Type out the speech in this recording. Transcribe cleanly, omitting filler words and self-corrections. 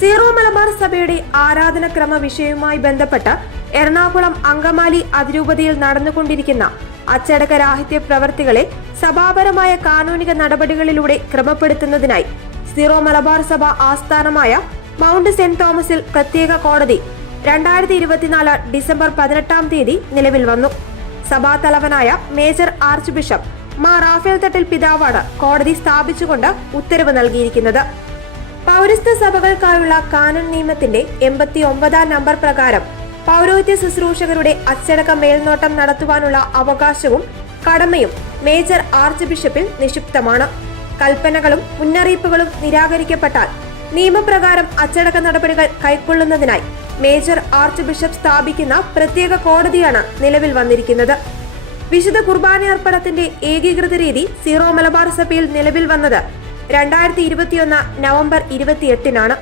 Zero Malabar സഭയുടെ ആരാധനക്രമ വിഷയവുമായി ബന്ധപ്പെട്ട് എറണാകുളം അങ്കമാലി അതിരൂപതയിൽ നടന്നുകൊണ്ടിരിക്കുന്ന അച്ചടക്ക രാഹിത്യ പ്രവർത്തികളെ സഭാപരമായ കാനൂനിക നടപടികളിലൂടെ ക്രമപ്പെടുത്തുന്നതിനായി സീറോ മലബാർ സഭ ആസ്ഥാനമായ മൗണ്ട് സെന്റ് തോമസിൽ പ്രത്യേക കോടതി 2024 ഡിസംബർ 18 നിലവിൽ വന്നു. സഭാ തലവനായ major archbishop Mar Raphael Thattil പിതാവാണ് കോടതി സ്ഥാപിച്ചുകൊണ്ട് ഉത്തരവ് നൽകിയിരിക്കുന്നത്. പൗരസ്ത്യ സഭകൾക്കായുള്ള കാനൂൻ നിയമത്തിന്റെ 89 നമ്പർ പ്രകാരം പൗരോഹിത്യ ശുശ്രൂഷകരുടെ അച്ചടക്ക മേൽനോട്ടം നടത്തുവാനുള്ള അവകാശവും കടമയും മേജർ ആർച്ച് ബിഷപ്പിൽ നിക്ഷിപ്തമാണ്. കൽപ്പനകളും മുന്നറിയിപ്പുകളും നിരാകരിക്കപ്പെട്ടാൽ നിയമപ്രകാരം അച്ചടക്ക നടപടികൾ കൈക്കൊള്ളുന്നതിനായി മേജർ ആർച്ച് ബിഷപ്പ് സ്ഥാപിക്കുന്ന പ്രത്യേക കോടതിയാണ് നിലവിൽ വന്നിരിക്കുന്നത്. വിശുദ്ധ കുർബാനയർപ്പണത്തിന്റെ ഏകീകൃത രീതി സീറോ മലബാർ സഭയിൽ നിലവിൽ വന്നത് 2021 നവംബർ 28